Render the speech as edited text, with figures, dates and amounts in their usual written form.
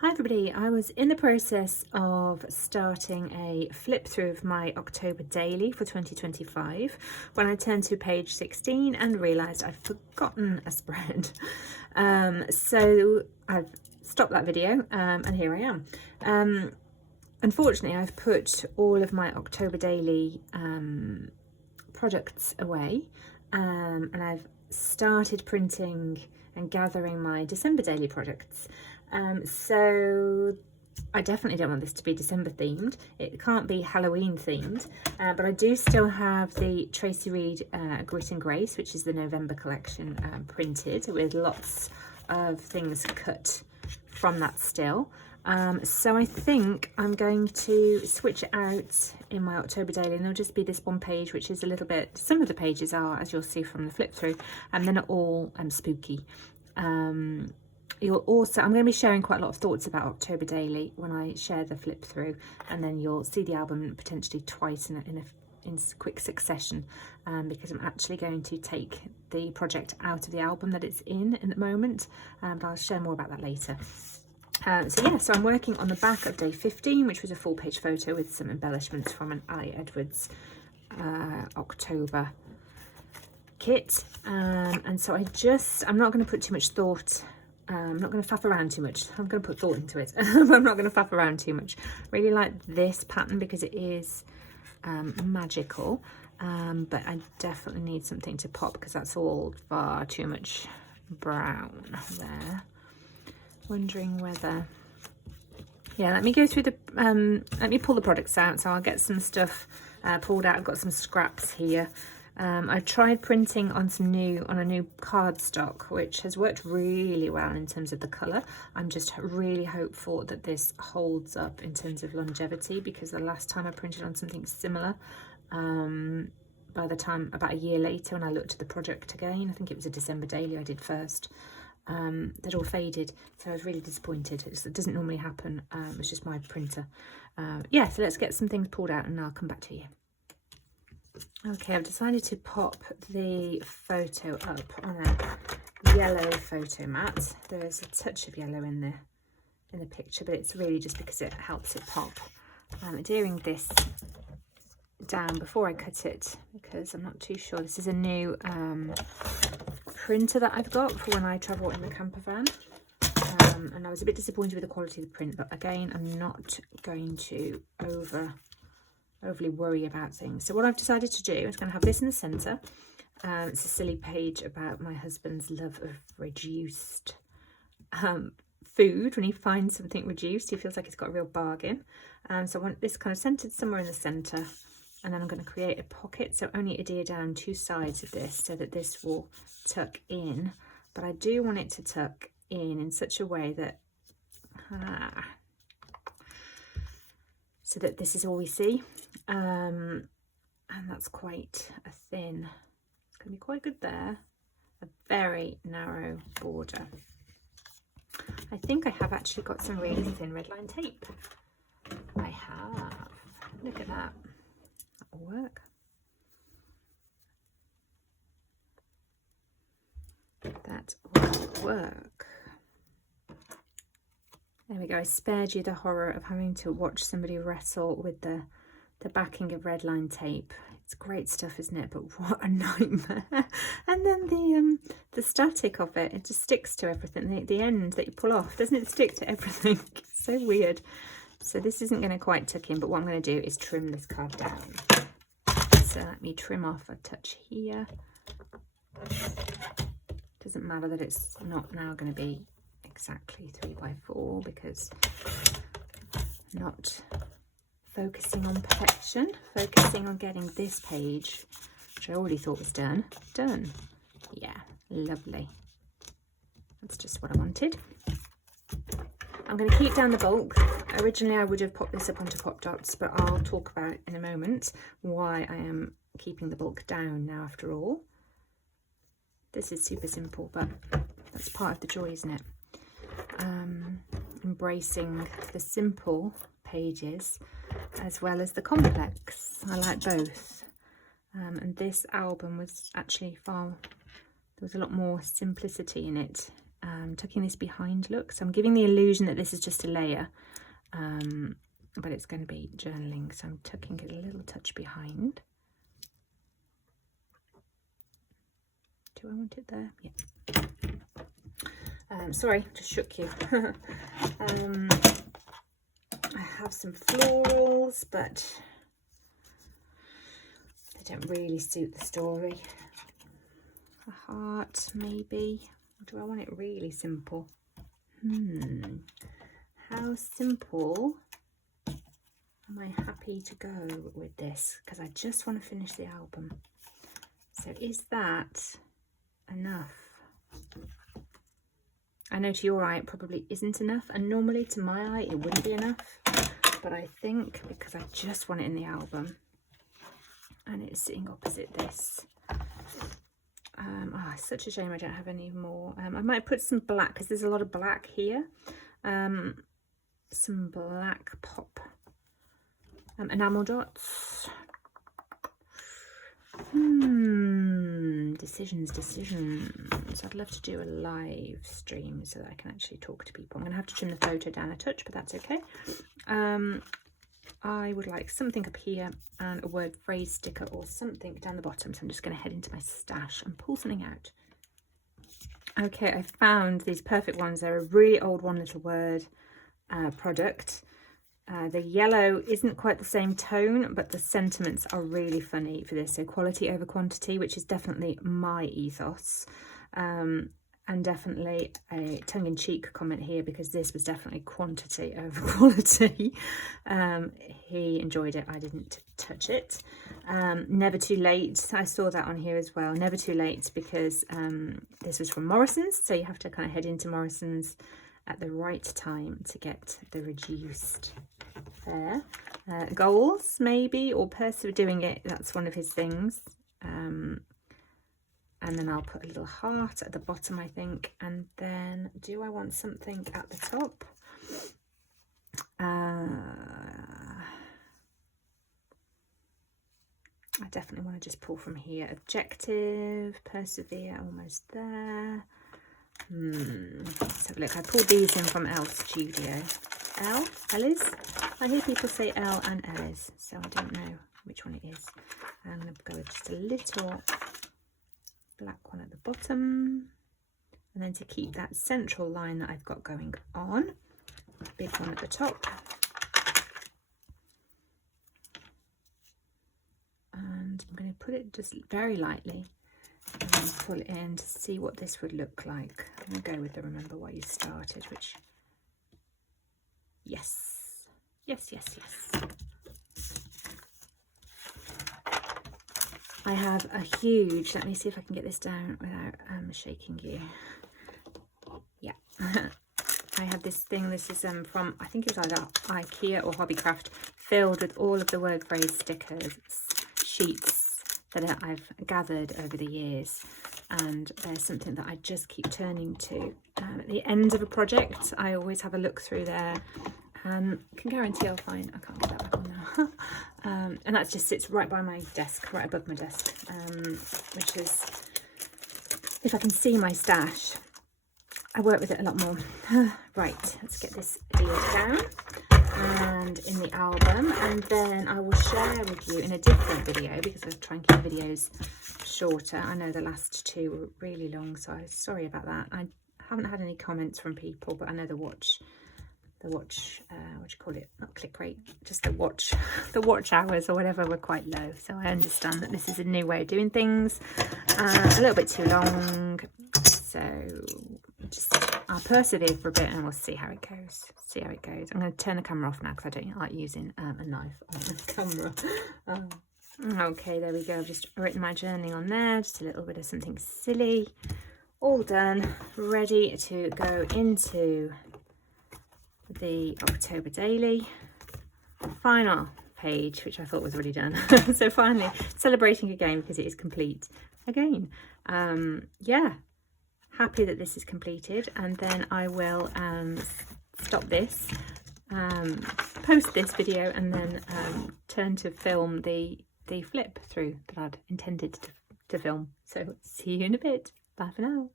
Hi everybody, I was in the process of starting a flip through of my October daily for 2025 when I turned to page 16 and realised I'd forgotten a spread. So I've stopped that video and here I am. Unfortunately, I've put all of my October daily products away and I've started printing and gathering my December daily products. So I definitely don't want this to be December themed. It can't be Halloween themed, but I do still have the Tracy Reed Grit and Grace, which is the November collection, printed with lots of things cut from that still. So I think I'm going to switch it out in my October daily, and it'll just be this one page, which is a little bit, some of the pages are, as you'll see from the flip through, and they're not all spooky. You'll also, I'm going to be sharing quite a lot of thoughts about October daily when I share the flip through, and then you'll see the album potentially twice in quick succession, because I'm actually going to take the project out of the album that it's in at the moment, but I'll share more about that later. So I'm working on the back of day 15, which was a full page photo with some embellishments from an Ali Edwards October kit, and so I'm not going to put too much thought. I'm not going to faff around too much. I'm going to put thought into it, but I'm not going to faff around too much. Really like this pattern because it is magical, but I definitely need something to pop because that's all far too much brown there. Wondering whether, yeah, let me go through the, let me pull the products out. So I'll get some stuff pulled out. I've got some scraps here. I tried printing on a new cardstock, which has worked really well in terms of the colour. I'm just really hopeful that this holds up in terms of longevity, because the last time I printed on something similar, by the time, about a year later, when I looked at the project again, I think it was a December daily I did first, they'd all faded, so I was really disappointed. It doesn't normally happen. It's just my printer. Yeah, so let's get some things pulled out and I'll come back to you. Okay, I've decided to pop the photo up on a yellow photo mat. There is a touch of yellow in the picture, but it's really just because it helps it pop. I'm adhering this down before I cut it because I'm not too sure. This is a new printer that I've got for when I travel in the camper van, and I was a bit disappointed with the quality of the print, but again, I'm not going to overly worry about things. So what I've decided to do is going to have this in the centre. It's a silly page about my husband's love of reduced food. When he finds something reduced, he feels like he's got a real bargain. So I want this kind of centred somewhere in the centre, and then I'm going to create a pocket, so only adhere down two sides of this so that this will tuck in, but I do want it to tuck in such a way that so that this is all we see, and that's quite a thin, it's going to be quite good there, a very narrow border. I think I have actually got some really thin red line tape. I have, look at that, that will work. That will work. There we go. I spared you the horror of having to watch somebody wrestle with the backing of red line tape. It's great stuff, isn't it? But what a nightmare. And then the static of it, it just sticks to everything. The end that you pull off, doesn't it stick to everything? It's so weird. So this isn't going to quite tuck in, but what I'm going to do is trim this card down. So let me trim off a touch here. Doesn't matter that it's not now going to be exactly 3x4 because I'm not focusing on perfection, focusing on getting this page, which I already thought was done. Yeah, lovely. That's just what I wanted. I'm going to keep down the bulk. Originally I would have popped this up onto pop dots, but I'll talk about in a moment why I am keeping the bulk down now after all. This is super simple, but that's part of the joy, isn't it? Embracing the simple pages as well as the complex. I like both. And this album was actually there was a lot more simplicity in it tucking this behind look. So I'm giving the illusion that this is just a layer, but it's going to be journaling. So I'm tucking it a little touch behind. Do I want it there? Yeah. Sorry, just shook you. I have some florals, but they don't really suit the story. A heart, maybe. Or do I want it really simple? How simple am I happy to go with this? Because I just want to finish the album. So is that enough? I know to your eye it probably isn't enough, and normally to my eye it wouldn't be enough, but I think because I just want it in the album and it's sitting opposite this. It's such a shame I don't have any more. I might put some black, because there's a lot of black here. Some black pop enamel dots. Decisions. I'd love to do a live stream so that I can actually talk to people. I'm going to have to trim the photo down a touch, but that's okay. I would like something up here and a word phrase sticker or something down the bottom. So I'm just going to head into my stash and pull something out. Okay, I found these perfect ones. They're a really old One Little Word product. The yellow isn't quite the same tone, but the sentiments are really funny for this. So quality over quantity, which is definitely my ethos. And definitely a tongue-in-cheek comment here, because this was definitely quantity over quality. He enjoyed it, I didn't touch it. Never Too Late, I saw that on here as well. Never Too Late, because this was from Morrison's, so you have to kind of head into Morrison's at the right time to get the reduced there. Goals, maybe, or doing it, that's one of his things. And then I'll put a little heart at the bottom, I think. And then, do I want something at the top? I definitely want to just pull from here. Objective, persevere, almost there. Let's have a look. I pulled these in from Elle Studio. Ellis? I hear people say Elle and Ellis, so I don't know which one it is. I'm going to go with just a little black one at the bottom, and then to keep that central line that I've got going on, big one at the top, and I'm going to put it just very lightly and pull it in to see what this would look like. I'm going to go with the remember why you started, which yes. I have a huge, let me see if I can get this down without shaking you. Yeah. I have this thing, this is from, I think it was either IKEA or Hobbycraft, filled with all of the word phrase stickers, sheets that I've gathered over the years. And there's something that I just keep turning to. At the end of a project, I always have a look through there. Can guarantee I'll find, I can't get that back on now. And that just sits right by my desk, right above my desk, which is, if I can see my stash, I work with it a lot more. Right, let's get this deal down and in the album, and then I will share with you in a different video, because I try and keep videos shorter. I know the last two were really long, so I'm sorry about that. I haven't had any comments from people, but I know the watch, what do you call it, not click rate, just the watch hours or whatever were quite low. So I understand that this is a new way of doing things, a little bit too long, so just I'll persevere for a bit and we'll see how it goes. I'm going to turn the camera off now because I don't like using a knife on the camera. Okay, there we go. I've just written my journaling on there, just a little bit of something silly. All done, ready to go into the October daily. Final page, which I thought was already done. So finally celebrating again because it is complete again. Yeah, happy that this is completed, and then I will stop this, post this video, and then turn to film the flip through that I'd intended to film. So see you in a bit. Bye for now.